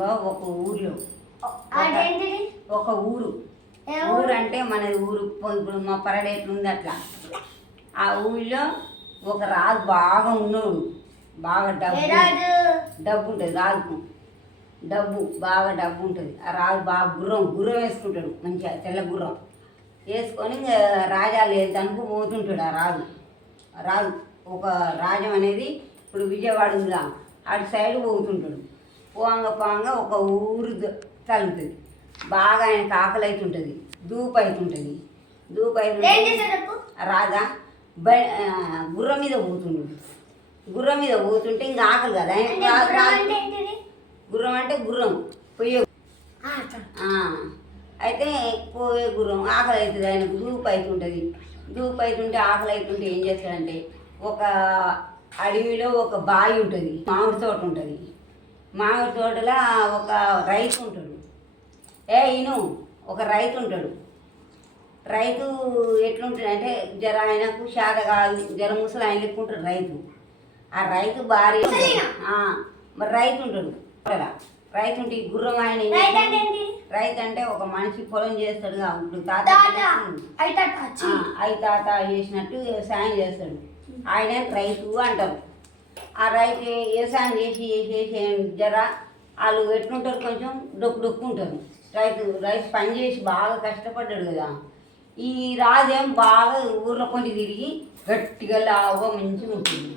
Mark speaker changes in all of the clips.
Speaker 1: ఒక ఊర్లో. ఒక ఊరు. ఊరు? అంటే మన ఊరు. ఇప్పుడు మా పరడేట్లు ఉంది అట్లా. ఆ ఊళ్ళో ఒక రాజు బాగా ఉన్నోడు. బాగా డబ్బు.
Speaker 2: రాజు?
Speaker 1: డబ్బు ఉంటుంది రాజుకు. డబ్బు బాగా డబ్బు ఉంటుంది ఆ రాజు బాగా గుర్రం గుర్రం వేసుకుంటాడు. మంచిగా తెల్ల గుర్రం. వేసుకొని ఇంకా రాజాలు వెళ్తానికి పోతుంటాడు ఆ రాజు. రాజు ఒక రాజ్యం అనేది ఇప్పుడు విజయవాడ ఉందిగా అటు సైడ్ పోతుంటాడు. పోంగ పోంగ ఒక ఊరు తగులుతుంది బాగా ఆయనకు ఆకలి అవుతుంటుంది దూపు అవుతుంటుంది దూపు
Speaker 2: చేశాడు
Speaker 1: రాజా బ గుర్రం మీద పోతుండు. గుర్రం మీద పోతుంటే ఇంకా ఆకలి కదా
Speaker 2: గుర్రం అంటే
Speaker 1: గుర్రం పోయే అయితే పోయే గుర్రం ఆకలి అవుతుంది ఆయనకు దూపు అవుతుంటుంది దూపు అవుతుంటే ఆకలి అవుతుంటే ఏం చేస్తాడంటే ఒక అడవిలో ఒక బావి ఉంటుంది మామిడి తోట ఉంటుంది. మామిడి తోటలో ఒక రైతు ఉంటాడు. ఏ ఈను ఒక రైతు ఉంటాడు. రైతు ఎట్లుంటుంది అంటే జర ఆయనకు శాత కాదు జర ముసలి ఆయన లెక్క ఉంటాడు రైతు. ఆ రైతు భార్య మరి రైతు ఉంటాడు. రైతు ఉంటే ఈ గుర్రం ఆయన రైతు అంటే ఒక మనిషి పొలం చేస్తాడు ఇప్పుడు తాత అయి తాత చేసినట్టు వ్యవసాయం చేస్తాడు. ఆయన రైతు అంటారు. ఆ రైతు వ్యవసాయం చేసి చేసి జర వాళ్ళు ఎట్లుంటారు కొంచెం డొక్కు డొక్కు ఉంటారు రైతు రైతు పని చేసి బాగా కష్టపడ్డాడు కదా. ఈ రాజేం బాగా ఊర్లో కొన్ని తిరిగి గట్టిగా లావుగా మంచిగా ఉంటుంది.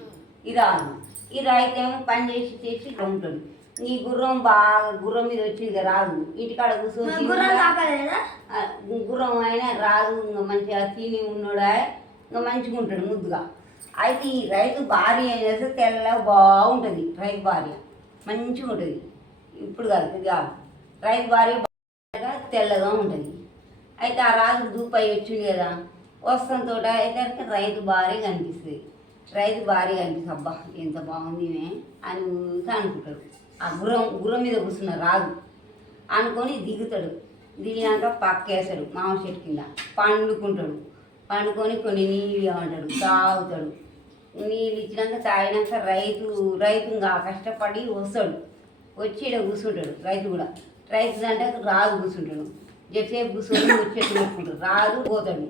Speaker 1: ఈ రాజు ఈ రైతు ఏమో పని చేసి చేసి ఇట్లా ఉంటాడు ఈ గుర్రం బాగా గుర్రం మీద వచ్చింది రాజు. ఇంటికాడ కూర్చొని
Speaker 2: గుర్రం
Speaker 1: ఆయన రాజు ఇంకా మంచిగా తిని ఉన్నాడా? ఇంకా మంచిగా ఉంటాడు ముద్దుగా. అయితే ఈ రైతు భార్య చేస్తే తెల్ల బాగుంటుంది రైతు భార్య మంచిగా ఉంటుంది. ఇప్పుడు కాదు ఇది కాదు. రైతు భార్య బాగా తెల్లగా ఉంటుంది. అయితే ఆ రాజు దూపై వచ్చింది కదా వస్తంతో అయితే రైతు భార్య కనిపిస్తుంది. రైతు భార్య కనిపిస్తుంది. అబ్బా ఎంత బాగుంది అని ఊరికే అనుకుంటాడు. ఆ గుర్రం గుర్రం మీద కూర్చున్న రాజు అనుకొని దిగుతాడు. దిగినాక పక్కేస్తాడు మామ చెట్టు కింద. పండుకుంటాడు. పండుకొని కొన్ని నీళ్ళు ఇవ్వమంటాడు తాగుతాడు. నీళ్ళు ఇచ్చినాక తాగినాక రైతు రైతు ఇంకా కష్టపడి వస్తాడు. వచ్చి ఇక్కడ కూర్చుంటాడు రైతు కూడా. రైతు అంటే రాదు కూర్చుంటాడు. జసేపు కూర్చొని ముచ్చెట్టు రాదు పోతాడు.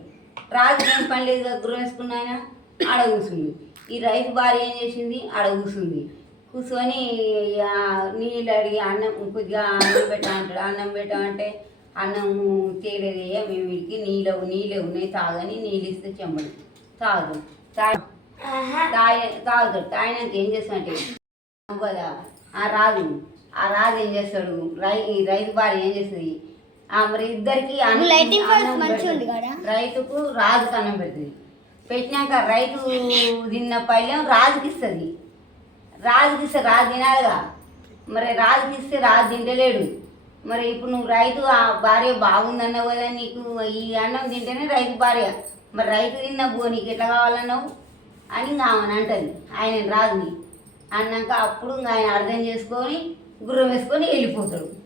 Speaker 1: రాదు ఏం పని లేదు దగ్గర వేసుకున్నాయన వేసుకున్న ఆయన ఆడ కూర్చుంది. ఈ రైతు భార్య ఏం చేసింది? ఆడ కూర్చుంది. కూర్చొని నీళ్ళు అడిగి అన్నం కొద్దిగా అన్నం పెట్టమంటాడు. అన్నం పెట్టమంటే అన్నం తేలేదయ్యా మేము వీడికి నీళ్ళు నీళ్ళే ఉన్నాయి తాగని నీళ్ళు ఇస్తే చెమ్మడు తాగు. తాగుతాడు. తాగినాక ఏం చేస్తాడంటే నువ్వు కదా ఆ రాజు ఆ రాజు ఏం చేస్తాడు? రై రైతు భార్య ఏం చేస్తుంది? ఆ మరి ఇద్దరికి? రైతుకు రాజుకు అన్నం పెడుతుంది. పెట్టినాక రైతు తిన్న పళ్ళెం రాజుకి ఇస్తుంది. రాజుకి ఇస్తే రాజు తినాలిగా. మరి రాజుకి ఇస్తే రాజు తింటలేడు. మరి ఇప్పుడు నువ్వు రైతు ఆ భార్య బాగుందన్నావు కదా నీకు ఈ అన్నం తింటేనే రైతు భార్య. మరి రైతు తిన్న బో నీకు ఎట్లా కావాలన్నావు? అని ఆమెను అంటది. ఆయన రాదు. అన్నాక అప్పుడు ఇంకా ఆయన అర్థం చేసుకొని గుర్రం వేసుకొని వెళ్ళిపోతాడు.